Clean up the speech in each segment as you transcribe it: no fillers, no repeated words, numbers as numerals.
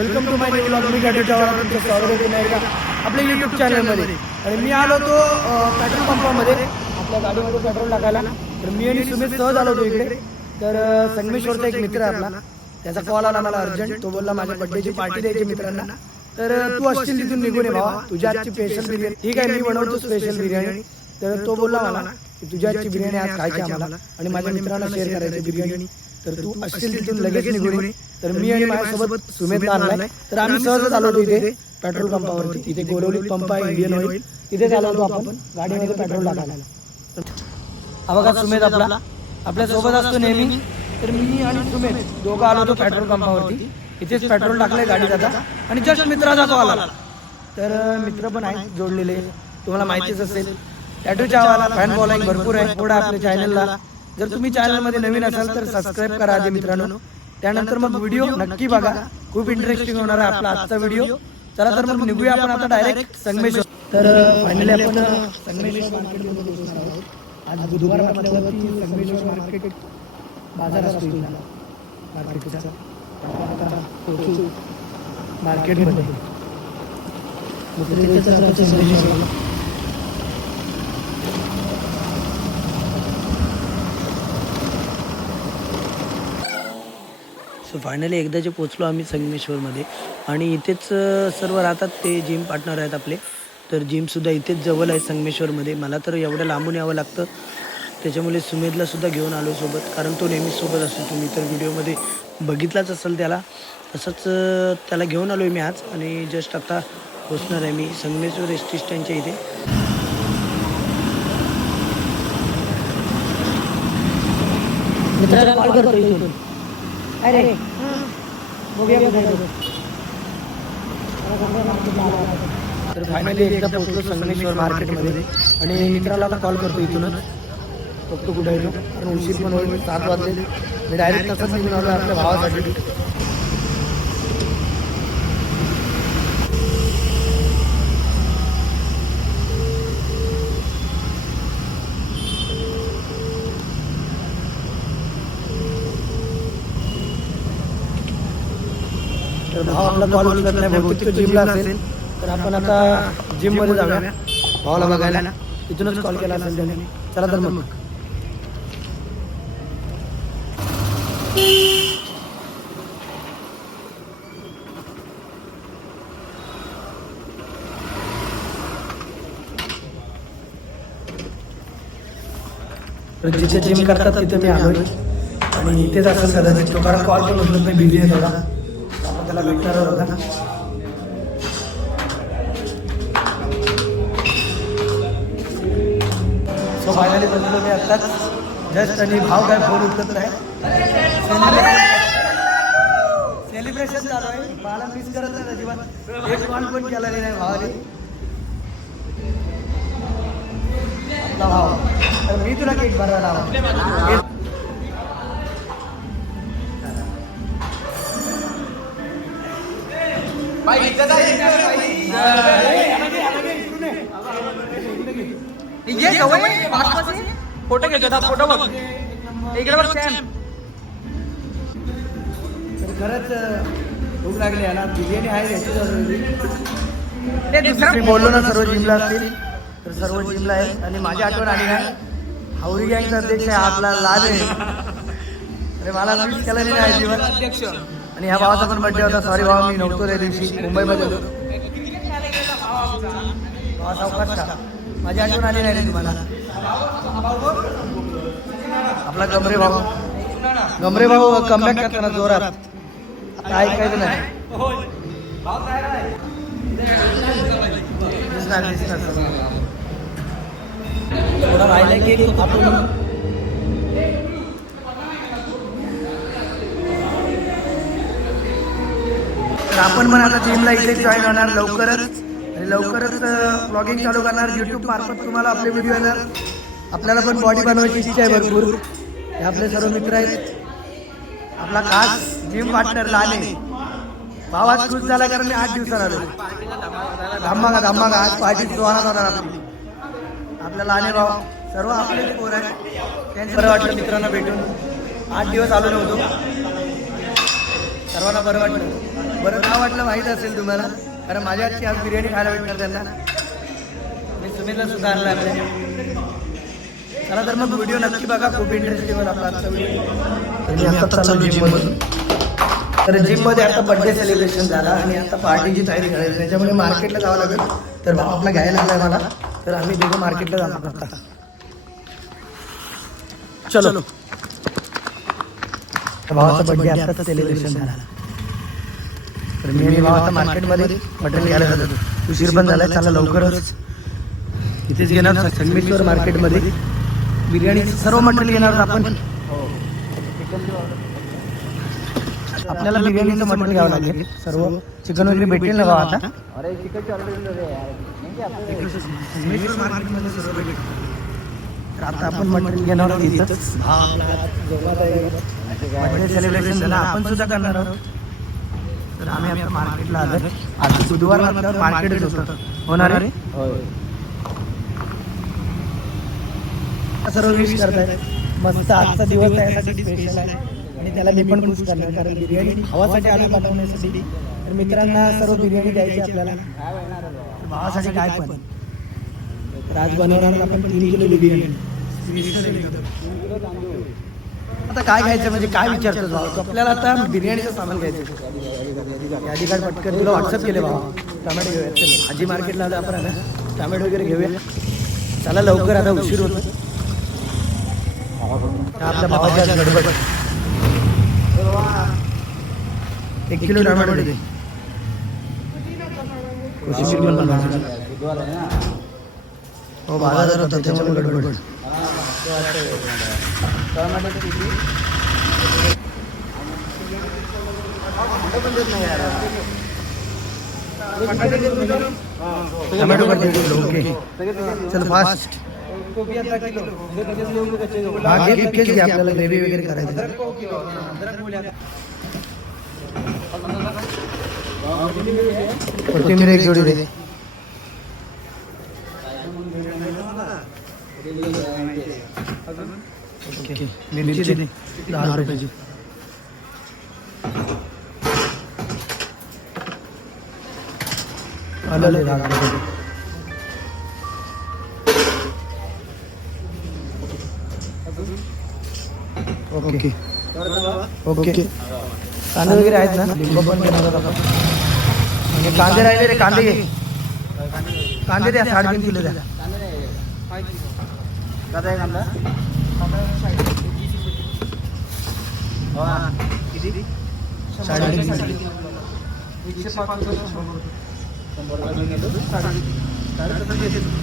Welcome to my new blog. मी गाडी चावला तुमचं स्वागत आहे नाही का आपल्या यूट्यूब चॅनलमध्ये. आणि मी आलो तो पेट्रोल पंपामध्ये आपल्या गाडीमध्ये पेट्रोल टाकायला. तर मी आणि सुमित सहज आलो होतो इकडे. तर संगमेश्वरचा एक मित्र आहे आपला, त्याचा कॉल आला मला अर्जंट. तो बोलला माझ्या बड्डेची पार्टी द्यायची मित्रांना, तर तू असशील तिथून निघून ये भावा, तुझ्या आजची स्पेशल बिर्याणी. ठीक आहे, मी बनवतो स्पेशल बिर्याणी. तर तो बोलला मला की तुझ्या आजची बिर्याणी आज खायची आम्हाला आणि माझ्या मित्रांना शेअर करायची बिर्याणी. तर तू असशील तिथून लगेच निघून ये. तर मी आणि माझ्यासोबत सुमित आणलाय. तर आम्ही सहजच आलो होतो इथे पेट्रोल पंपावरती. इथे गोरवली पंप आहे, इंडियन ऑइल. तिथे आलो होतो आपण गाडीमध्ये पेट्रोल टाकायला. हा बघा सुमित आपल्या सोबत असतो नेहमी. तर मी आणि सुमित दोघं आलो होतो पेट्रोल पंपावरती. इथेच पेट्रोल टाकलंय गाडीत आता. आणि जस्ट मित्राचा कॉल आला. तर मित्र पण आहेत जोडलेले, तुम्हाला माहितीच असेल. टॅटू चावाला फॅन फॉलोइंग भरपूर आहे पुढे आपल्या चॅनलला. जर तुम्ही चॅनलमध्ये नवीन असाल तर सबस्क्राईब करा आधी मित्रांनो. त्यानंतर मग व्हिडिओ नक्की बघा, खूप इंटरेस्टिंग होणार आहे आपला आजचा व्हिडिओ. चला तर मग निघूया आपण आता डायरेक्ट संगमेश्वर. तर फायनली आपण संगमेश्वर मार्केटमध्ये पोहोचणार आहोत. आज बुधवार म्हटल्यावरती संगमेश्वर मार्केट बाजार असतो मार्केटचा. आता पोहोचू मार्केटमध्ये. सो फायनली एकदाचे पोचलो आम्ही संगमेश्वरमध्ये. आणि इथेच सर्व राहतात, ते जिम पार्टनर आहेत आपले. तर जिमसुद्धा इथेच जवळ आहे संगमेश्वरमध्ये. मला तर एवढं लांबून यावं लागतं, त्याच्यामुळे सुमेधला सुद्धा घेऊन आलो सोबत, कारण तो नेहमीच सोबत असतो. तुम्ही तर व्हिडिओमध्ये बघितलाच असेल त्याला. तसंच त्याला घेऊन आलो आहे मी आज. आणि जस्ट आता पोचणार आहे मी संगमेश्वर एस टी स्टँडच्या इथे. मित्राला कॉल करतो इथून. अरे तर फायनली एकदा पोहोचलो संगमेश्वर मार्केटमध्ये. आणि मित्राला आता कॉल करतो इथूनच, बघतो कुठे येतो, कारण उशीर पण होईल. 7 वाजले. मी डायरेक्ट तसंच निघून आलो आपल्या भावासाठी. तर भाव आपला कॉल उचलत नाही, बहुतेक तो जिमला असेल. तर आपण आता जिममध्ये जाऊया भावाला बघायला. इथूनच कॉल केला असेल त्याने. चला तर मग. जिथे जिम करतात तिथे मी आलोय. आणि इथेच असेल कदाचित तो, कारण कॉल पण उचलत नाही, बिझी आहे थोडा. आपण त्याला भेटणार होता. सो फायनली बसलो मी आत्ताच जस्ट. आणि भाव काय फोन उचलत नाही. सेलिब्रेशन चालू आहे, मला मिस करत नाही अजिबात. एक कॉल पण केला नाही भावाने आपला भाव. तर मी तुला केक भरायला हवा. फोटो घ्यायचा, फोटो बघ इकडे बघ. खरंच भूक लागली आहे ना. बिर्याणी आहे याची. बोललो ना सर्व जिमला असतील, तर सर्व जिमला आहे. आणि माझी आठवण आली आहे, हावरी गँगचा अध्यक्ष आहे आपला लाज आहे. अरे मला मिस केला नाही जीवन. आणि ह्या भावाचा पण बड्डे होता. सॉरी भावा, मी नव्हतो त्या दिवशी, मुंबईमध्ये होतो. सावकाश का, माझी आठवण आली नाही तुम्हाला. आपला गमरे भाऊ कमबॅक करताना जोरात. आता ऐकायचं नाही. थोडा राहिलाय की आपण. तर आपण पण आता जिमला इथे जॉईन होणार लवकरच. आणि लवकरच ब्लॉगिंग चालू करणार यूट्यूब मार्फत. तुम्हाला आपले व्हिडिओ येणार. आपल्याला पण बॉडी बनवायची इच्छा आहे भरपूर. हे आपले सर्व मित्र आहेत. आपला खास जिम पार्टनर लाने भाव आज खुश झाला, कारण मी 8 दिवसात आलो. धम्मागा आज पार्टी जोरात होणार आपली. आपला लाने भाव सर्व आपले पोर आहे. त्यांचं बरं वाटलं मित्रांना भेटून. 8 दिवस आलो नव्हतो. सर्वांना बरं वाटलं. बरं काय वाटलं माहीत असेल तुम्हाला, कारण माझ्या हातची आज बिर्याणी खायला भेटणार त्यांना. मी सुमितला सुद्धा आणला आहे. चला तर मग व्हिडिओ नक्की बघा, खूप इंटरेस्टिंग होईल आपला आजचा व्हिडिओ. तर मी आता चाललो जिममधून. तर जिममध्ये आता बर्थडे सेलिब्रेशन झाला आणि आता पार्टीची तयारी करायची, त्याच्यामुळे मार्केटला जावं लागेल. तर भाऊ आपला घ्यायला लागलाय मला, तर आम्ही दोघं मार्केटला जाणार आता. चलो. भावाचा बर्थडे आता सेलिब्रेशन झाला, तर मी भाव आता मार्केटमध्ये मटण घ्यायला जातो. उशीर पण झालाय, चला लवकरच इथेच घेणार संगमेश्वर मार्केटमध्ये बिर्याणी सर्व मटेरियल घेणार आहोत आपण. आपल्याला बिर्याणीचं मटण घ्यावं लागेल, सर्व चिकन वगैरे भेटेल ना भावा आता. संगमेश्वर मार्केटमध्ये सर्व भेटेल. तर आता आपण मटेरियल घेणार आहोत इथंच. बर्थडे सेलिब्रेशन झालं, आपण सुद्धा करणार आहोत. तर आम्ही आता मार्केटला आलो. आज बुधवार नंतर मार्केटच होतं, होणार आहे. सर्व विश करताय, मस्त आजचा दिवस त्यासाठी स्पेशल आहे आणि त्याला मी पण खुश करणार, कारण बिर्याणी भावासाठी आलो बनवण्यासाठी. तर मित्रांना सर्व बिर्याणी द्यायची आपल्याला, भावासाठी काय पण. तर आज बनवणार आपण 3 किलो बिर्याणी. आता काय घ्यायचं म्हणजे काय विचारतोस भाऊ तू? आपल्याला आता बिर्याणीचं सामान घ्यायचं. यादी कार्ड पटकन तुला व्हॉट्सअप केले भावा. टमॅटो घेऊया, चल भाजी मार्केटला आलो आपण आता. टमॅटो वगैरे घेऊया, चला लवकर, आता उशीर होतो. आपल्या भावाची आज गडबड. 1 किलो टमॅटो दे. हो बाजार होता त्याच्यामुळे गडबड. टमॅटो पण दे. ओके चल फास्ट. हा घे, पिकेच घे, आपल्याला ग्रेव्ही वगैरे करायचं. कोथिंबीर 1 जोडी दे. ओके मिरची दे 10 रुपयाची. आलं 10 रुपये. Okay okay. कांदे वगैरे आहेत ना, लिंबू पण घेणार आहोत आपण. आणि कांदे राहिले रे, कांदे घे. कांदे द्या 3.5 किलो द्या.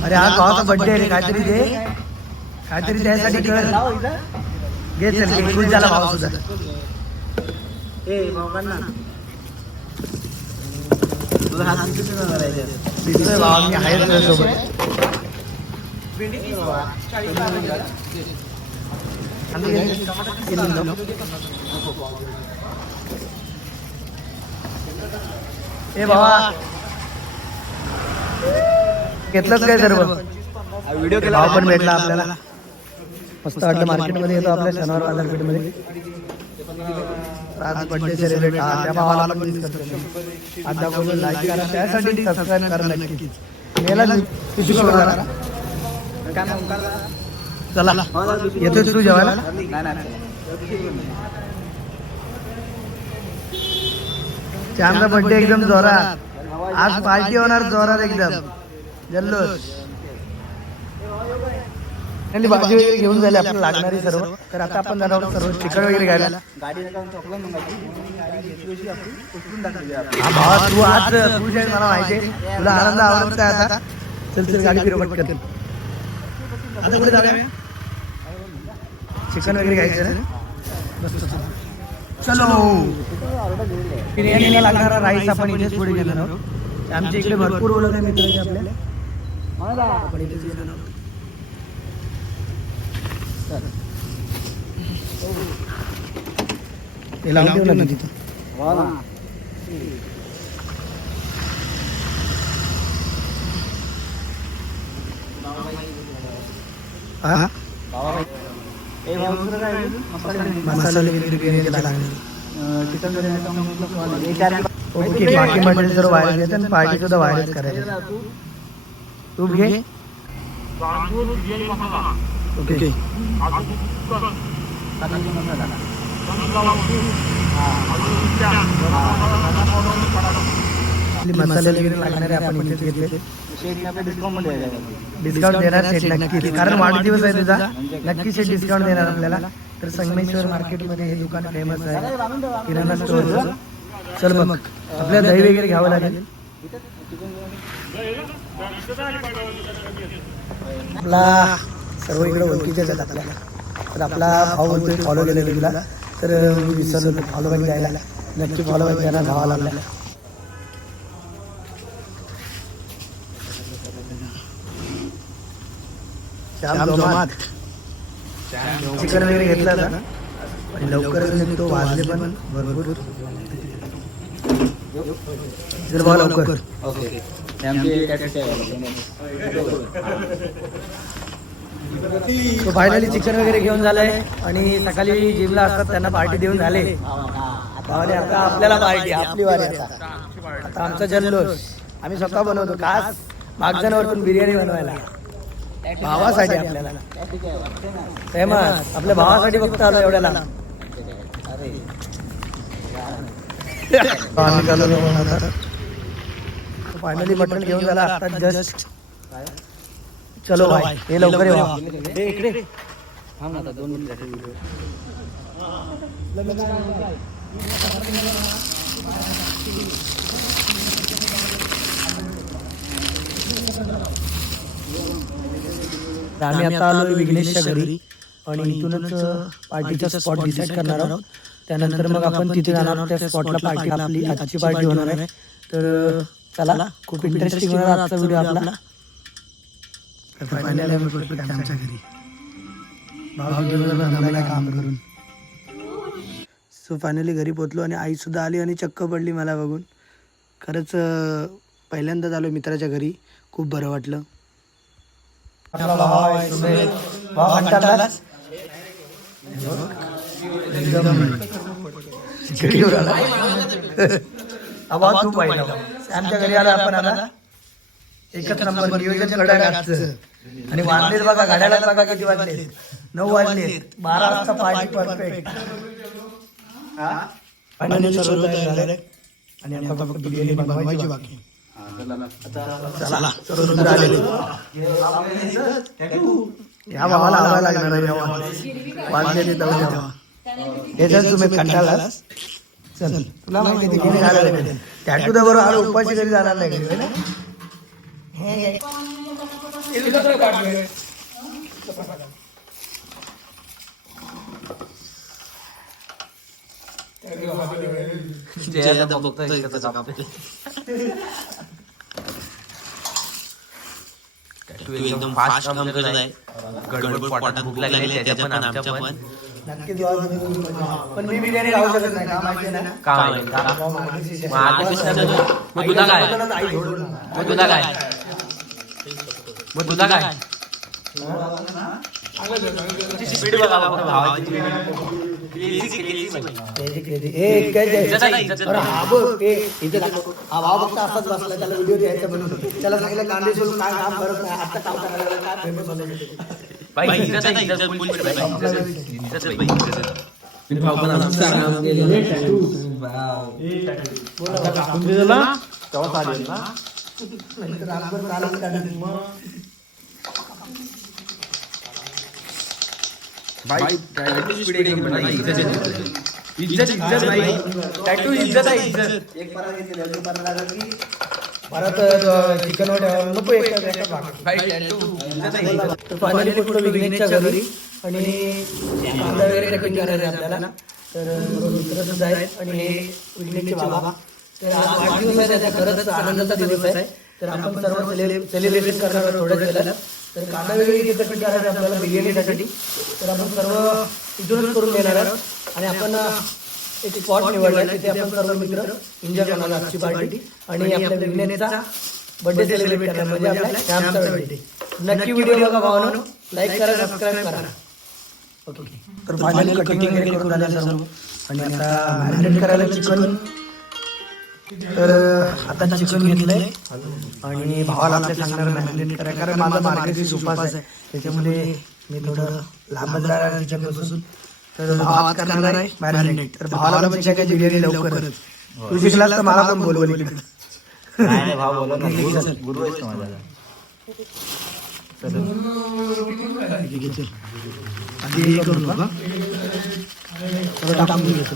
अरे हा भावाचा बर्थडे आहे रे, काहीतरी दे, काहीतरी त्यासाठी कर. घे चल, खुश झाला भाव सुद्धा. दिसतोय भावा, मी आहे तुझ्यासोबत. ए भावा घेतलंच काय सर्व? व्हिडिओ केला, भाव पण भेटला आपल्याला. मस्त वाटलं. मार्केटमध्ये येतो आपल्या शनिवार बाजारपेठमध्ये. आज बर्थडे सेलिब्रेट, त्या भावाला पण मिस करतो. आज दाखवलं, लाईक करा, त्यासाठी सबस्क्राईब करा नक्कीच. चला येतोय तू जेवायला? आमचा बर्थडे एकदम जोरात, आज पार्टी होणार जोरात एकदम जल्लोष. भाजी वगैरे घेऊन झाली आपल्याला लागणारी सर्व. तर आता आपण जाणार आहोत सर्व चिकन वगैरे घ्यायला. हा भावा तू आज खुश आहे, मला माहिती आहे. तुला आनंद आवडत आहे आता. चल चल गाडी फिरव पटकन. आता कुठे जाऊया? चिकन वगैरे घ्यायचं ना. चलो बिर्याणीला लागणारा राईस आपण इथेच पुढे घेणार आहोत. आमच्या इकडे भरपूर ओळख आहे मित्रांची आपल्या. आपण इथेच घेणार आहोत. ते लावून ठेवलं ना तिथं. मसाले वगैरे बिर्याणीला लागणार. चिकन बिर्याणी ओके बाकी मटेरियल सर्व व्हायरल घेते आणि पार्टी सुद्धा व्हायरल करायचं. तूप घे. ओके मसाले वगैरे लागणारे आपण इथेच घेतले. डिस्काउंट देणार सेट नक्की, कारण वाढदिवस आहे तुझा, नक्की सेट डिस्काउंट देणार आपल्याला. तर संगमेश्वर मार्केटमध्ये हे दुकान फेमस आहे किराणा स्टोअरचं. चल मग आपल्याला दही वगैरे घ्यावं लागेल. आपला सर्व इकडे ओळखीचेच आहेत आपल्याला. तर आपला भाऊ बोलतोय फॉलो केलेलं तुला, तर मी विसरलो फॉलो बॅक द्यायला. नक्की फॉलो बॅक देणार भावाला आपल्याला. चिकन वगैरे घेतला ना आणि लवकरच निघतो. वाजले पण भरपूर. चल भाऊ लवकर. तो फायनली चिकन वगैरे घेऊन झालंय आणि सकाळी जिमला असतात त्यांना पार्टी देऊन झाले. आता आपल्याला पार्टी, आपली वारी. आता आमचा जल्लोष आम्ही स्वतः बनवतो. खास मागजनावरतून बिर्याणी बनवायला भावासाठी आपल्याला. फेमस आपल्या भावासाठी फक्त आलो एवढ्या लांब. फायनली मटण घेऊन झाला आता जस्ट. चलो भाई हे लवकर इकडे. आम्ही आता आलो विघ्नेशच्या घरी आणि इथूनच पार्टीचा स्पॉट डिसाईड करणार आहोत. त्यानंतर मग आपण तिथे जाणार आहोत. त्या स्पॉटला पार्टी आपली आजची पार्टी होणार आहे. तर चला खूप इंटरेस्टिंग होणार आजचा व्हिडिओ आपला. फायनली आम्ही पोहोचलो आमच्या घरी. काम करून सो फायनली घरी पोहोचलो आणि आई सुद्धा आली आणि चक्क पडली मला बघून. खरंच पहिल्यांदाच आलो मित्राच्या घरी. खूप बरं वाटलं. आमच्या घरी आला आपण आता एकच नंबर नियोजन कडक आजचं. आणि वाजलेत बघा, गाड्याला बघा किती वाजलेत. 9 वाजलेत. 12 वाजता पार्टी परफेक्ट. फायनली सर्व तयार झाले आणि आता फक्त बिर्याणी बनवायची बाकी. चला सर्व आले. या भावाला आवायला लागणार वाजलेले तेव्हा. याच्यात तुम्ही कंटाळलास. चल तुला माहिती आहे टॅटू तर बरोबर आलो उपाशी घरी जाणार नाही घरी ना. एकदम फास्ट काम करत आहे. गडबड पोटात भूक लागली त्याच्या पण आमच्या पण. नक्कीच पण मी बिर्याणी खाऊ शकत नाही का माहिती ना. मग तुला काय असाच बसला. त्याला व्हिडिओ द्यायचा बनवून त्याला सांगितलं कांदे सोडून काय काम करत नाही. आता काम करायला काय फेमस होणार. परत चिकन नको. फायनली कुठलं विघ्नेशच्या घरी आणि कांदा वगैरे कटिंग करायचं आहे आपल्याला. तर मित्र सुद्धा आहेत आणि हे विघ्नेशचे बाबा. तर आज वाढदिवस आहे त्याचा, खरंच आनंदाचा दिवस आहे. तर आपण सर्व सेलिब्रेशन करणार आहोत थोड्याच वेळेला. तर कांदा वगैरे इथे कटिंग करायचं आपल्याला बिर्याणीसाठी. तर आपण सर्व इथूनच करून देणार आहोत आणि आपण एक स्पॉट निवडला. तिथे आपण सर्व मित्र एन्जॉय करणार आजची पार्टी आणि आपल्या विघ्नेशचा बर्थडे सेलिब्रेट करणार, म्हणजे आपला श्यामचा बर्थडे. नक्की व्हिडिओ बघा भावांनो, लाईक करा, सबस्क्राईब करा. ओके. तर फायनली कटिंग वगैरे करून झालं सर्व आणि आता मॅरिनेट करायला चिकन तर आता चिकन घेतलंय आणि भावाला आपल्या सांगणार मॅरिनेट करायला, कारण माझा मार्गशीर्ष उपवास आहे त्याच्यामुळे मी थोडं लांबच राहणार त्याच्यापासून. तर भाव आज करणार आहे मॅरिनेट. तर भावाला पण शिकायची बिर्याणी लवकरच. तू शिकलास तर मला पण बोलवलं इकडे. गुरु आहेस का माझा? आधी हे करू नका. टाकून घेतो.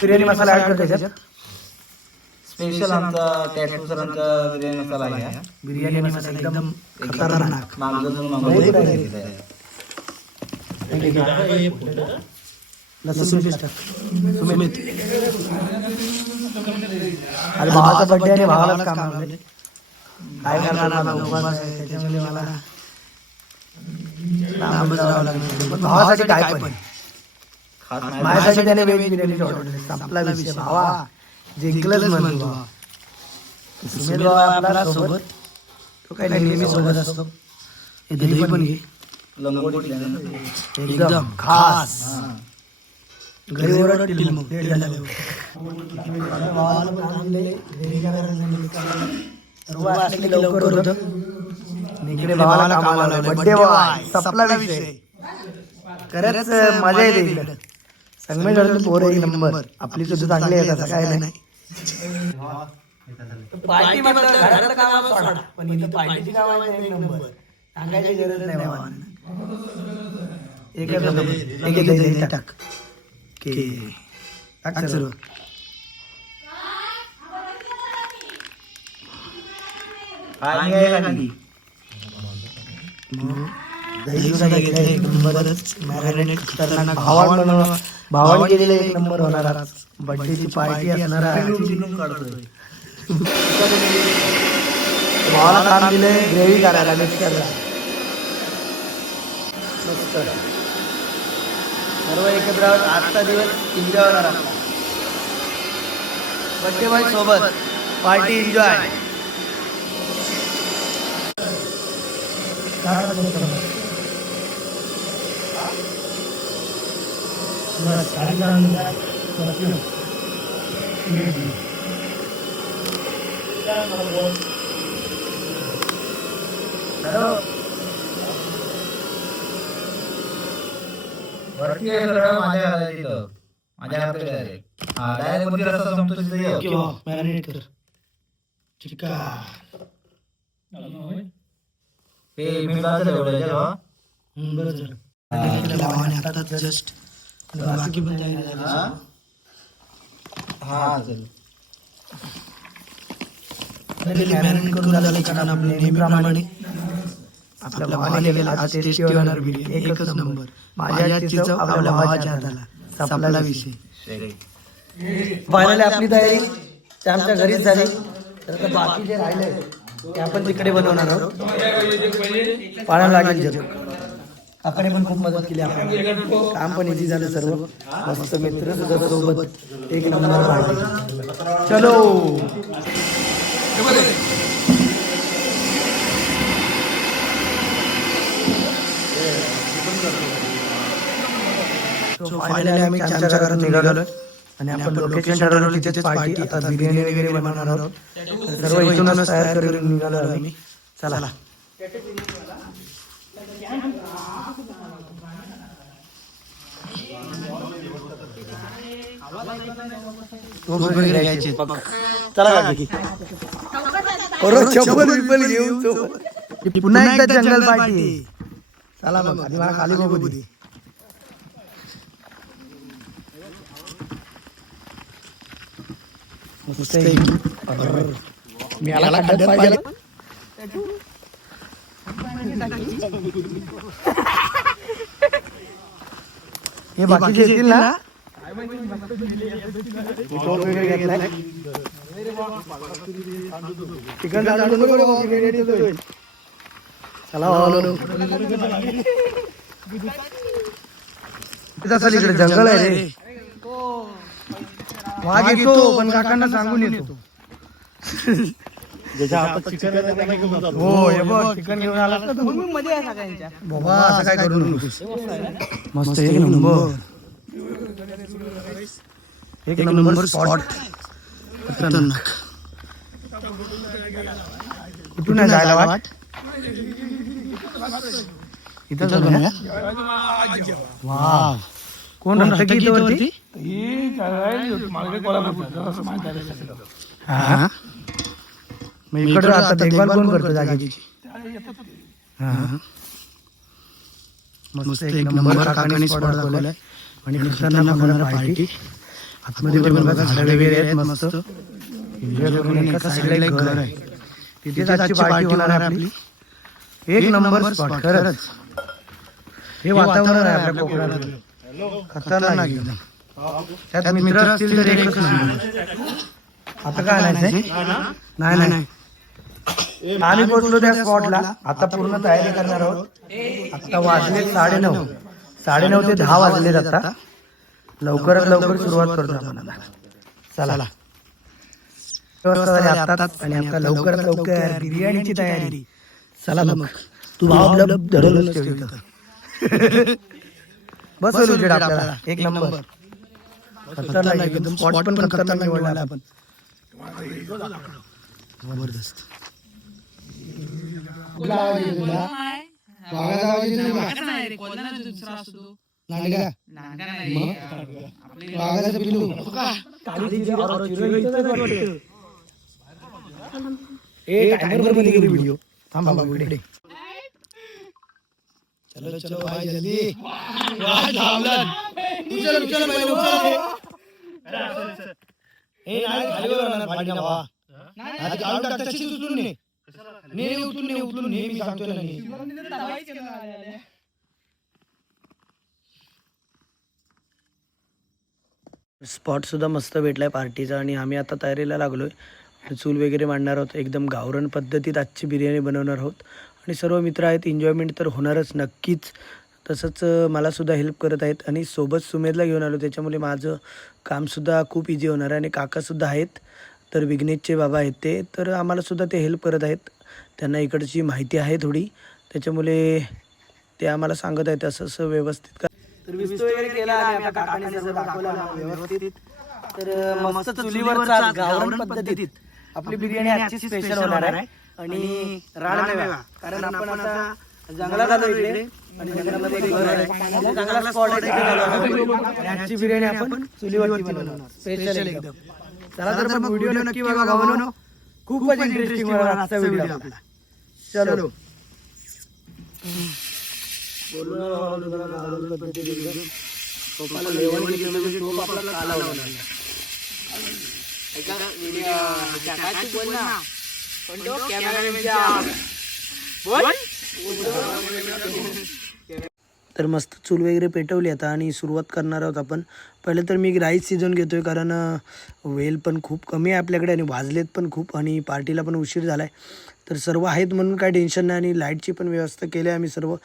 बिर्याणी मसाला ऍड करतो त्याच्यात. स्पेशल आमचा टॅटू सरांचा बिर्याणी मसाला आहे हा. बिर्याणी मसाला एकदम खतरनाक. लसूण पेस्ट टाक. सुमित आज भावाचा बर्थडे आणि भावालाच काम लावले. काय करणार आता, उपवास आहे त्याच्यामुळे मला लांबच राहावं लागलं. पण भावासाठी काय पण माझ्यासाठी त्याने व्हेज बिर्याणी ऑर्डर केली. संपला विषय. भावा जिंकलंच म्हणतो भावा. सुमित भावा आपला सोबत, तो काही नेहमी सोबत असतो. हे दही पण घे एकदम खास. घरी ओरडतील मग लेट झाल्यावर. भावाला पण आणले घरी करायला. सर्व असलं की लवकर होतं. इकडे भावाला कामाला लावलंय. बर्थडे बॉय संपला विषय. खरंच मजा येते इकडे. संगमेश्वरातून पोरं एक नंबर. आपली सुद्धा चांगली आहे, तसं काय नाही. पार्टी म्हटलं घरातलं काम सोडा, पण इथं पार्टीची काम आहे एक नंबर. सांगायची गरज नाही भावांना. एकच नंबर. एक दही टाक. टाक सर्व. दही सुद्धा घेतलं एक नंबरच. मॅरिनेट खतरनाक. भावाने केलेलं एक नंबर होणार आज. बर्थडेची पार्टी असणार आहे. भावाला काम दिलंय ग्रेव्ही करायला, मिक्स करायला. मस्त. सर्व एकत्र आजचा दिवस एन्जॉय होणार आपला. बर्थडे बॉय सोबत पार्टी एन्जॉय. वरती आहे सगळं माझ्या घरात तिथं. माझ्या घरात डायरेक्ट. हा डायरेक्ट वरती रस्ता संपतो तिथे ये. मॅरिनेट कर. चिका ते मी बाजूला ठेवलंय जेव्हा. बरं झालं. आता जस्ट बाकी पण तयारी झाली. हा चल. मॅरिनेट करून झालं कारण आपल्या नेहमीप्रमाणे आपल्या भावाने गेला आज टेस्टी होणार बिर्याणी एकच नंबर. माझ्या हातची आपल्या भावाच्या हाताला. संपला विषय. फायनली आपली तयारी ते आमच्या घरीच झाली. तर आता बाकी जे राहिले ते आपण तिकडे बनवणार आहोत. पाहायला लागेल जग. काकाने पण खूप मदत केली आपल्याला. काम पण इझी झालं सर्व. मस्त मित्र सुद्धा सोबत एक नंबर पार्टी. चलो फायनली आम्ही आमच्या घरात निघालो आणि आपण लोकेशन ठरवलं तिथेच पार्टी. आता बिर्याणी वगैरे बनवणार आहोत. सर्व इथूनच तयार करून निघालो आम्ही. चला घ्यायचे. चला काकी. चप्पल बिप्पल घेऊन पुन्हा एकदा जंगल पार्टी. चला बघ आधी मला खाली बघू दे. मी आला खड्ड्यात पाहिजे. हे बाकीचे येतील ना. चिकन चला इकडे जंगल आहे रे. वाघ येतो पण काकांना सांगून येतो. हो हे बघ चिकन घेऊन आला बाबा. असं काय करू नकोस. मस्त एक नंबर. एक नंबर स्पॉट खतरनाक. कुठून आहे जायला वाट? इथं बनवूया. वा, कोण राहतं की इथं वरती? हा, मग इकडे आता देखभाल कोण करतो जागेची? हा, मस्त एक नंबर काकाने स्पॉट दाखवलाय आणि खतरनाक होणार पार्टी. आतमध्ये पण बघा झाडं वगैरे आहेत मस्त. एन्जॉय करून एका साईडला एक घर आहे, तिथेच आजची पार्टी होणार आहे आपली. एक नंबर स्पॉट खरंच. हे वातावरण आहे आपल्या कोकणात खतरनाक एकदम. त्यात मित्र असतील तर एकच नंबर. आता काय नाही नाही आम्ही पोहोचलो त्या स्पॉटला. आता पूर्ण तयारी करणार आहोत. आता वाजले 9:30 ते 10 वाजले. आता लवकरात लवकर सुरुवात करतो आपण आता. चला आताच आणि आता लवकरात लवकर बिर्याणीची तयारी. चला मग. तू भाव आपलं धरूनच ठेवली बस होईल आपल्याला. एक नंबर खतरनाक एकदम. स्पॉट पण खतरनाक निवडला आपण. जबरदस्त. व्हिडिओ थांबा इकडे. चलो चलो भाई जल्दी. स्पॉट सुद्धा मस्त भेटलाय पार्टीचा आणि आम्ही आता तयारीला लागलोय. चूल वगैरे मांडणार आहोत. एकदम गावरान पद्धतीत आजची बिर्याणी बनवणार आहोत आणि सर्व मित्र आहेत. एन्जॉयमेंट तर होणारच नक्कीच. तसंच मला सुद्धा हेल्प करत आहेत आणि सोबत सुमेधला घेऊन आलो, त्याच्यामुळे माझं कामसुद्धा खूप इझी होणार आहे. आणि काकासुद्धा आहेत, तर विघ्नेशचे बाबा आहेत ते, तर आम्हाला सुद्धा ते हेल्प करत आहेत. त्यांना इकडची माहिती आहे थोडी, त्याच्यामुळे ते आम्हाला सांगत आहेत असं असं व्यवस्थित. तर विस्तू वगैरे केला आणि आता काकाने सर्व दाखवलं व्यवस्थित. तर मस्त चुलीवरचा गावरान पद्धतीत आपली बिर्याणी आजची स्पेशल होणार आहे. आणि रानमेवा, कारण आपण आता जंगलात आलो इकडे आणि जंगलामध्ये एक घर आहे, जंगलात स्पॉट आहे, तिथे आलो आणि आजची बिर्याणी आपण चुलीवरती बनवणार स्पेशल एकदम. चला तर मग व्हिडिओ नक्की बघा भावांनो, खूपच इंटरेस्टिंग होणार आजचा व्हिडिओ आपला. चलो तर मस्त चूल वगैरे पेटवली आता आणि सुरुवात करणार आहोत आपण. पहिले तर मी राईस शिजवून घेतोय, कारण वेल पण खूप कमी आहे आपल्याकडे आणि वाजलेत पण खूप आणि पार्टीला पण उशीर झाला आहे. तर सर्व आहेत म्हणून काय टेन्शन नाही आणि लाईटची पण व्यवस्था केली आहे आम्ही सर्व.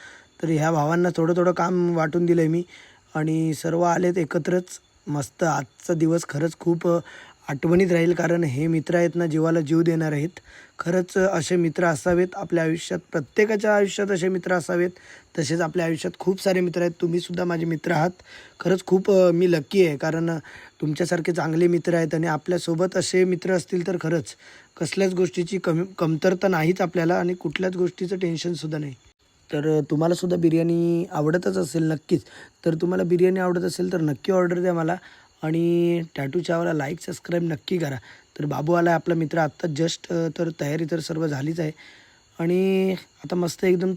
तर ह्या भावांना थोडं थोडं काम वाटून दिलं आहे मी आणि सर्व आलेत एकत्रच. मस्त आजचा दिवस खरंच खूप आठवणीत राहील, कारण हे मित्र आहेत ना, जीवाला जीव देणार आहेत. खरंच असे मित्र असावेत आपल्या आयुष्यात, प्रत्येकाच्या आयुष्यात असे मित्र असावेत. तसेच आपल्या आयुष्यात खूप सारे मित्र आहेत. तुम्हीसुद्धा माझे मित्र आहात. खरंच खूप मी लकी आहे, कारण तुमच्यासारखे चांगले मित्र आहेत आणि आपल्यासोबत असे मित्र असतील तर खरंच कसल्याच गोष्टीची कमतरता नाहीच आपल्याला आणि कुठल्याच गोष्टीचं टेन्शनसुद्धा नाही. तर तुम्हालासुद्धा बिर्याणी आवडतच असेल नक्कीच. तर तुम्हाला बिर्याणी आवडत असेल तर नक्की ऑर्डर द्या मला आणि टॅटू चावला लाईक सबस्क्राईब नक्की करा. तर बाबू आला आपला मित्र आत्ता जस्ट. तर तयारी तर सर्व झालीच आहे आणि आता मस्त एकदम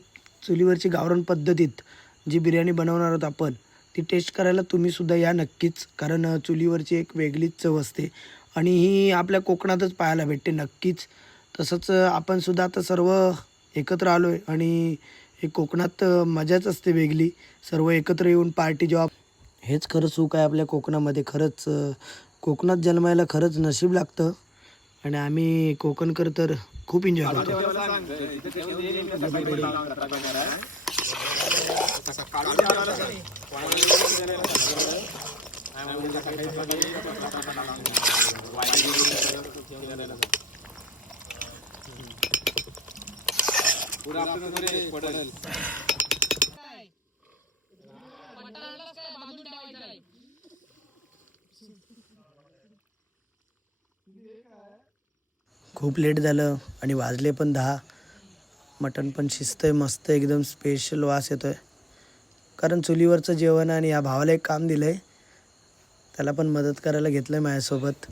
चुलीवरची गावरान पद्धतीत जी बिर्याणी बनवणार आहोत आपण, ती टेस्ट करायला तुम्हीसुद्धा या नक्कीच, कारण चुलीवरची एक वेगळीच चव असते आणि ही आपल्या कोकणातच पाहायला भेटते नक्कीच. तसंच आपण सुद्धा आता सर्व एकत्र आलो आहे आणि हे कोकणात मजाच असते वेगळी, सर्व एकत्र येऊन पार्टी. जेव्हा हेच खरं सुख आहे आपल्या कोकणामध्ये. खरंच कोकणात जन्मायला खरंच नशीब लागतं आणि आम्ही कोकणकर तर खूप एन्जॉय करतो. खूप लेट झालं आणि वाजले पण 10. मटण पण शिजतंय मस्त एकदम स्पेशल वास येतोय. कारण चुलीवरचं जेवण आणि या भावाला एक काम दिलं आहे, त्याला पण मदत करायला घेतलं आहे माझ्यासोबत.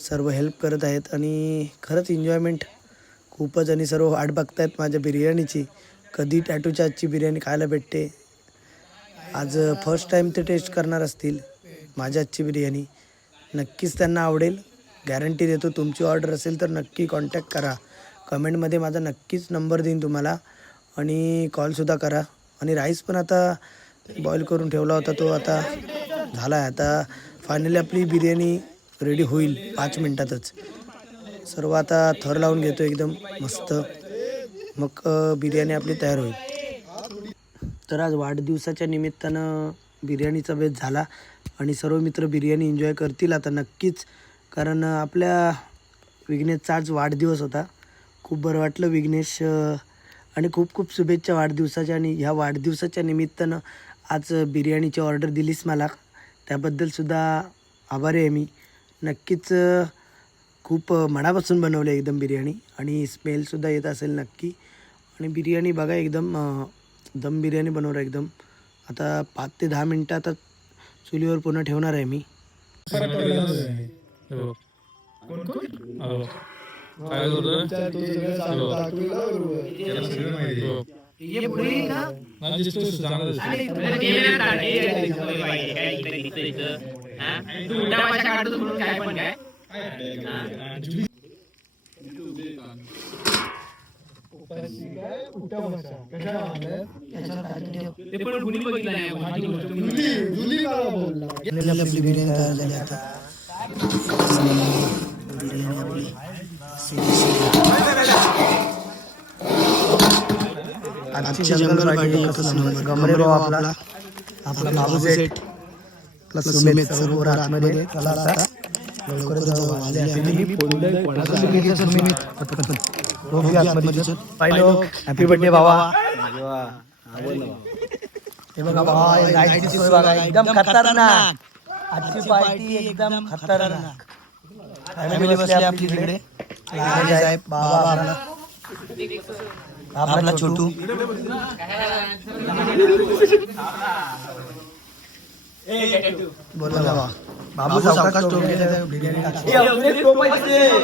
सर्व हेल्प करत आहेत आणि खरंच एन्जॉयमेंट खूपच. आणि सर्व वाट बघतायत माझ्या बिर्याणीची, कधी टॅटूच्या आजची बिर्याणी खायला भेटते. आज फर्स्ट टाईम ते टेस्ट करणार असतील माझ्या आजची बिर्याणी. नक्कीच त्यांना आवडेल, गॅरंटी देतो. तुमची ऑर्डर असेल तर नक्की कॉन्टॅक्ट करा. कमेंटमध्ये माझा नक्कीच नंबर देईन तुम्हाला आणि कॉलसुद्धा करा. आणि राईस पण आता बॉईल करून ठेवला होता, तो आता झाला आहे. आता फायनली आपली बिर्याणी रेडी होईल 5 मिनटातच. सर्व आता थर लावून घेतो एकदम मस्त, मग बिर्याणी आपली तयार होईल. तर आज वाढदिवसाच्या निमित्तानं बिर्याणीचा बेत झाला आणि सर्व मित्र बिर्याणी एन्जॉय करतील आता नक्कीच. कारण आपल्या विघ्नेशचा आज वाढदिवस होता. खूप बरं वाटलं विघ्नेश, आणि खूप खूप शुभेच्छा वाढदिवसाच्या. आणि ह्या वाढदिवसाच्या निमित्तानं आज बिर्याणीची ऑर्डर दिलीस मला, त्याबद्दलसुद्धा आभारी आहे मी. नक्कीच खूप मनापासून बनवलं एकदम बिर्याणी आणि स्मेलसुद्धा येत असेल नक्की. आणि बिर्याणी बघा एकदम दम बिर्याणी बनवलं एकदम. आता 5 ते 10 मिनटं आता चुलीवर पुन्हा ठेवणार आहे मी. आपली बिर्याणी तयार झाली आता. आजची जंगल पार्टी गमरे भाऊ आपला बाबू सेट प्लस सुमित सर्व आतमध्ये. चला आता लवकर जाऊ. हॅपी बर्थडे भावा. हे बघा भावा, लाईटची सोय बघा एकदम खतरनाक. आजची पार्टी एकदम खतरनाक. फॅमिली बसली आपली इकडे. साहेब बाबा आपला छोटू. बोला बाबा. बाबू सावकाश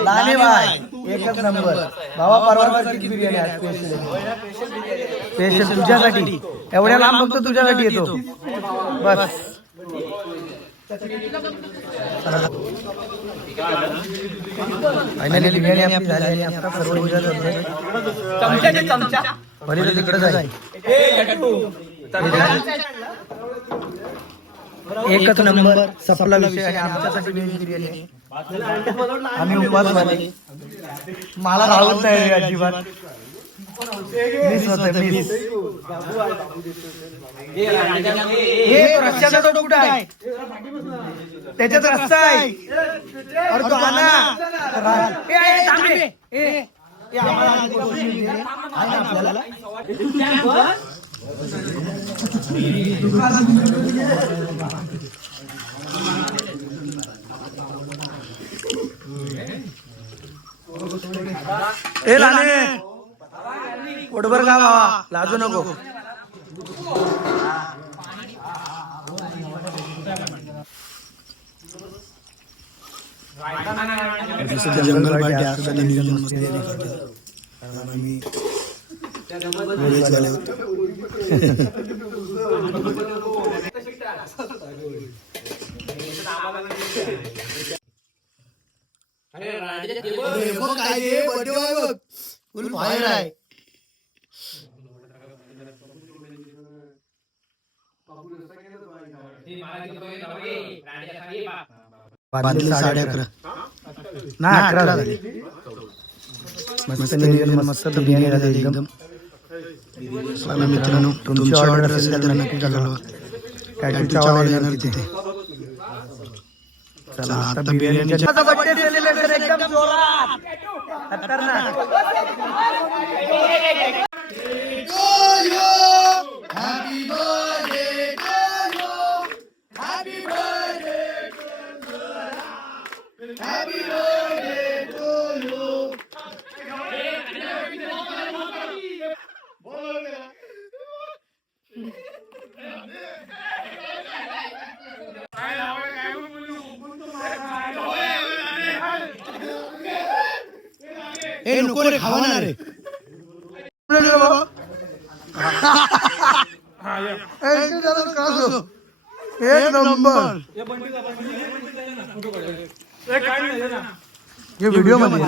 लाने भाई एकच नंबर. बाबा परवानगी बिर्याणी आज स्पेशल तुझ्यासाठी. एवढ्या लांब फक्त तुझ्यासाठी येतो बस. फायनली बिर्याणी आपली झाली. आता सर्व बरी तिकडे जाईल. एकच नंबर सपला विषय. आणि आमच्यासाठी बिर्याणी आम्ही उपवासवाले. मला राहत नाही अजिबात. मिस होते मिस. हे रस्त्याचा तो कुठं आहे, त्याच्यात रस्ता आहे. अरे तो आना. ए लाने पोटभर का बाबा, लाजू नको. जंगल पार्टी आज नियोजन मस्त कारण आम्ही वेळेत झाले होते. फुल फायर आहे. वाजले 11:30 ना 11 झाले. मस्त नियोजन मस्त बिर्याणी झाली एकदम. चला मित्रांनो, तुमची ऑर्डर असेल तर नक्की कळवा. टॅटूच्या ऑर्डर येणार तिथे. चला आता बिर्याणीचा बर्थडे सेलिब्रेशन एकदम जोरात खतरनाक. Happy birthday to you. Happy birthday. Happy birthday. हे नको रे खावणार रे बाबा एक नंबर हे व्हिडिओ मध्ये